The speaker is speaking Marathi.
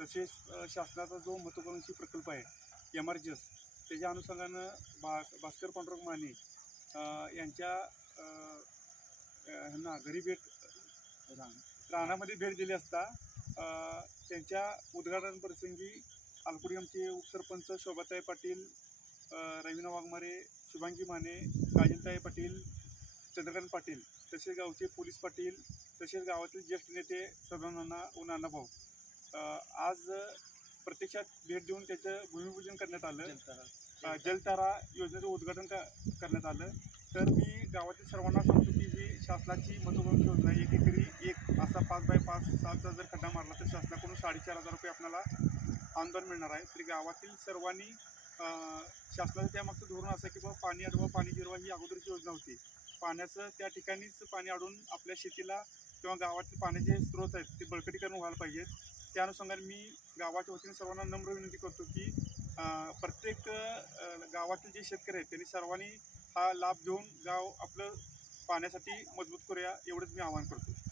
तसेच शासनाचा जो महत्त्वाकांक्षी प्रकल्प आहे एम आर जी एस त्याच्या अनुषंगानं भा भास्कर पांडुरंग माने यांच्या ह्यांना घरी भेट रानामध्ये भेट दिली असता त्यांच्या उद्घाटन प्रसंगी आमचे उपसरपंच शोभाताई पाटील रवीना वाघमारे शुभांगी माने काजलताई पाटील चंद्रकांत पाटील तसेच गावचे पोलीस पाटील तसेच गावातील ज्येष्ठ नेते सदानाना व नानाभाऊ. आज प्रत्यक्षात भेट देऊन त्याचं भूमिपूजन करण्यात आलं. जलतारा. योजनेचं उद्घाटन करण्यात आलं. तर मी गावातील सर्वांना सांगतो की ही शासनाची महत्त्वाकांक्षी योजना आहे एक एकरी एक असा पाच बाय पाच सहाचा जर खड्डा मारला तर शासनाकडून साडेचार हजार रुपये आपल्याला अनुदान मिळणार आहे. तरी गावातील सर्वांनी शासनाचं त्यामागचं धोरण असं की बाबा पाणी अडवा पाणी जिरवा ही अगोदरची योजना होती. पाण्याचं त्या ठिकाणीच पाणी अडून आपल्या शेतीला किंवा गावातील पाण्याचे स्रोत आहेत ते बळकटीकरण व्हायला पाहिजेत. त्या अनुषंगाने मी गावाच्या वतीने सर्वांना नम्र विनंती करतो की प्रत्येक गावातील जे शेतकरी आहेत त्यांनी सर्वांनी हा लाभ घेऊन गाव आपलं पाण्यासाठी मजबूत करूया एवढंच मी आवाहन करतो.